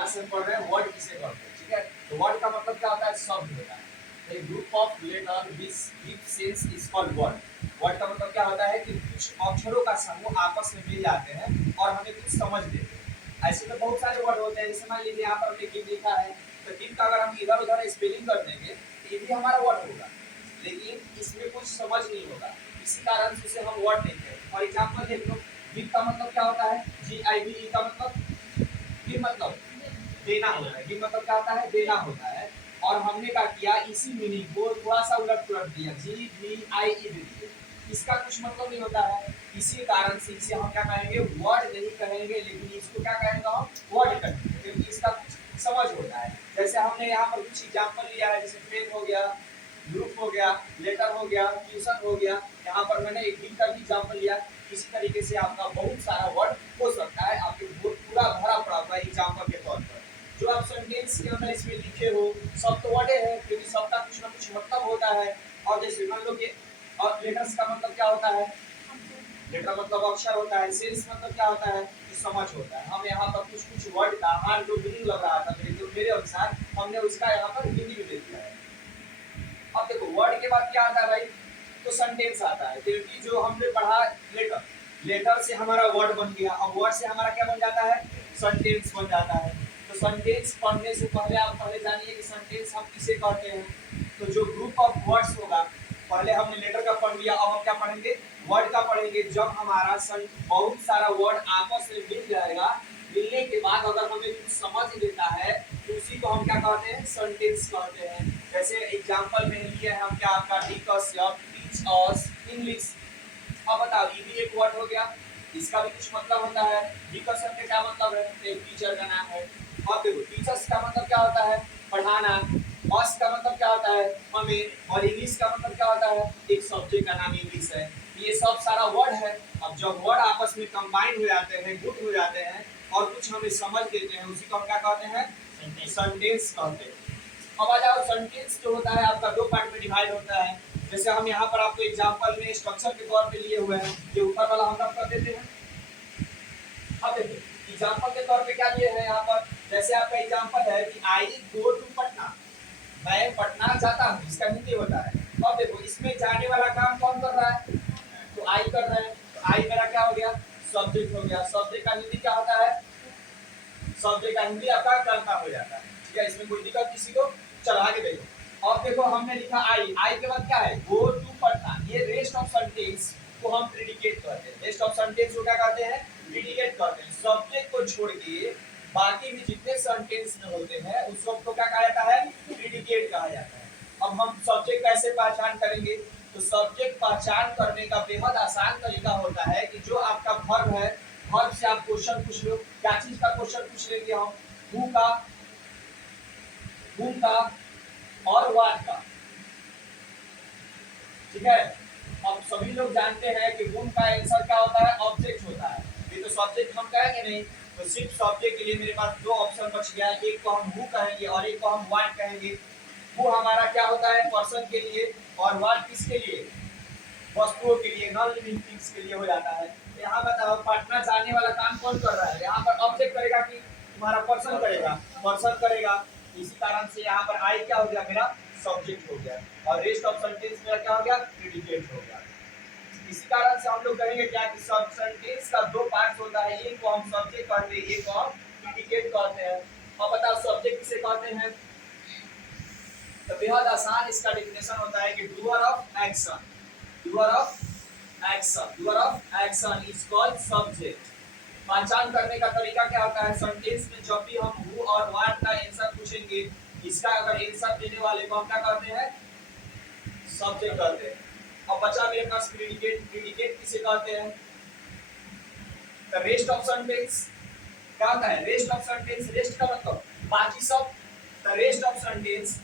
Class में पढ़ रहे हैं वर्ड किसे कहते हैं, ठीक है। तो वर्ड का मतलब क्या होता है, शब्द होता है। A group of letter which give sense is called word. Word का मतलब क्या होता है कि कुछ अक्षरों का समूह आपस में मिल जाते हैं और हमें कुछ समझ देते हैं। ऐसे तो बहुत सारे वर्ड होते हैं, जैसे मान लीजिए यहाँ पर हमने गिव लिखा है, तो गिव का अगर हम इधर उधर स्पेलिंग कर देंगे तो ये भी हमारा वर्ड होगा, लेकिन इसमें कुछ समझ नहीं होगा, इसी कारण से इसे हम वर्ड नहीं कहते। फॉर एग्जाम्पल देख लो, गिव का मतलब क्या होता है, GIVE का मतलब, गिव मतलब देना होता है। गिव मतलब क्या होता है, देना होता है। और हमने क्या किया, इसी मीनिंग को थोड़ा सा उलट पुलट दिया, GVIE दे दिए। इसका कुछ मतलब नहीं होता है, इसी कारण से इसे हम क्या कहेंगे, वर्ड नहीं कहेंगे, लेकिन इसको क्या कहेंगे हम, वर्ड कहेंगे, क्योंकि इसका कुछ समझ होता है। जैसे हमने यहाँ पर कुछ एग्जाम्पल लिया है, जैसे पेन हो गया, ग्रुप हो गया, लेटर हो गया, ट्यूशन हो गया। यहाँ पर मैंने एक गिव का भी एग्जाम्पल लिया। इसी तरीके से आपका बहुत सारा वर्ड हो सकता है, आपके पूरा भरा पड़ा हुआ एग्जाम्पल के तौर पर। जो आप सेंटेंस के अंदर इसमें लिखे हो सब तो वर्डे है, क्योंकि सबका कुछ ना कुछ मतलब होता है। और जैसे मान लो कि और लेटर्स का मतलब क्या होता है, लेटर मतलब अक्षर होता है, सेंस मतलब क्या होता है, तो समझ होता है। हम यहाँ पर कुछ कुछ वर्ड का हमारा जो मीनिंग लग रहा था मेरे अनुसार, हमने उसका यहाँ पर हिंदी में दे दिया है। अब देखो वर्ड के बाद क्या आता है भाई, तो सेंटेंस आता है, क्योंकि जो हमने पढ़ा लेटर, लेटर से हमारा वर्ड बन गया, अब वर्ड से हमारा क्या बन जाता है, सेंटेंस बन जाता है। तो सेंटेंस पढ़ने से पहले आप पहले जानिए कि सेंटेंस हम किसे कहते हैं। तो जो ग्रुप ऑफ वर्ड्स होगा, पहले हमने लेटर का पढ़ लिया, अब हम क्या पढ़ेंगे, वर्ड का पढ़ेंगे। जब हमारा बहुत सारा वर्ड आपस में मिल जाएगा, मिलने के बाद अगर हमें कुछ समझ लेता है तो उसी को हम क्या कहते हैं, सेंटेंस कहते हैं। जैसे एग्जांपल में लिया है हम क्या, आपका टीच अस इंग्लिश। अब बताओ, ये भी एक वर्ड हो गया, इसका भी कुछ मतलब होता है। टीचर्स का क्या मतलब है, एक टीचर का नाम है। अब देखो टीचर्स का मतलब क्या होता है, पढ़ाना। अस का मतलब क्या होता है, हमें। और इंग्लिश का मतलब क्या होता है, एक सब्जेक्ट का नाम इंग्लिश है। ये सब सारा वर्ड है। अब जब वर्ड आपस में कंबाइन हो जाते हैं, गुट हो जाते हैं और कुछ हमें समझ देते हैं, उसी को हम क्या कहते हैं, सेंटेंस कहते हैं। अब आ जाओ, सेंटेंस जो होता है आपका दो पार्ट में डिवाइड होता है। जैसे हम यहाँ पर आपको एग्जांपल में स्ट्रक्चर के तौर पे लिए हुए हैं, ये ऊपर वाला हम रब कर देते हैं। अब देखो एग्जांपल के तौर पे क्या लिए हैं यहाँ पर, जैसे आपका एग्जांपल है कि आई गो टू पटना, मैं पटना जाता हूँ, इसका हिंदी होता है। अब देखो इसमें जाने वाला काम कौन कर रहा है, तो आई कर रहे हैं। तो आई मेरा क्या हो गया, सब्जेक्ट हो गया। सब्जेक्ट का हिंदी क्या होता है, सब्जेक्ट का हिंदी आपका कर्ता हो जाता है, ठीक है। इसमें कोई दिक्कत किसी को, चलो आगे देखो। अब देखो हमने लिखा आई, आई के बाद क्या है, गो टू पटना। ये रेस्ट ऑफ सेंटेंस को हम प्रीडिकेट कहते हैं। रेस्ट ऑफ सेंटेंस को क्या कहते हैं, प्रीडिकेट कहते हैं। सब्जेक्ट को छोड़ के बाकी भी जितने सेंटेंस में होते हैं उस सब को क्या कहा जाता है, प्रीडिकेट कहा जाता है। अब हम सब्जेक्ट कैसे पहचान करेंगे, तो सब्जेक्ट पहचान करने का बेहद आसान तरीका होता है कि जो आपका वर्ब है, वर्ब से आप क्वेश्चन पूछ लो। क्या चीज का क्वेश्चन पूछ लेंगे हम, हु का, whom का और what का, ठीक है। अब सभी लोग जानते हैं कि whom का आंसर क्या होता है, ऑब्जेक्ट होता है। ये तो सब्जेक्ट हम कहेंगे नहीं, तो सिर्फ सब्जेक्ट के लिए मेरे पास दो ऑप्शन बच गया, एक को हम who कहेंगे और एक को हम what कहेंगे। who हमारा क्या होता है, पर्सन के लिए, और what किसके लिए, वस्तुओं के लिए, नॉन लिविंग थिंग्स के लिए हो जाता है। यहाँ बताओ पटना जाने वाला काम कौन कर रहा है, यहाँ पर ऑब्जेक्ट करेगा कि तुम्हारा पर्सन करेगा, पर्सन करेगा। इसी कारण से यहाँ पर आई क्या हो गया, मेरा सब्जेक्ट हो गया, और रेस्ट ऑफ सेंटेंस मेरा क्या हो गया, प्रीडिकेट हो गया। इसी कारण से हम लोग कहेंगे क्या कि सब सेंटेंस का दो पार्ट होता है, एक को हम सब्जेक्ट कहते हैं, एक को हम प्रीडिकेट कहते हैं। अब बताओ सब्जेक्ट किसे कहते हैं, तो बेहद आसान इसका डेफिनेशन होता है कि doer of action, doer of action, doer of action is called subject. पहचान करने का तरीका क्या होता है, सेंटेंस में जब भी हम हु और व्हाट का आंसर पूछेंगे, इसका अगर आंसर देने वाले को हम क्या कहते हैं, सब्जेक्ट कहते हैं। अब बचा मेरे पास प्रीडिकेट, प्रीडिकेट किसे कहते हैं, द रेस्ट ऑफ सेंटेंस। क्या होता है रेस्ट ऑफ सेंटेंस, रेस्ट का मतलब बाकी सब, द रेस्ट ऑफ सेंटेंस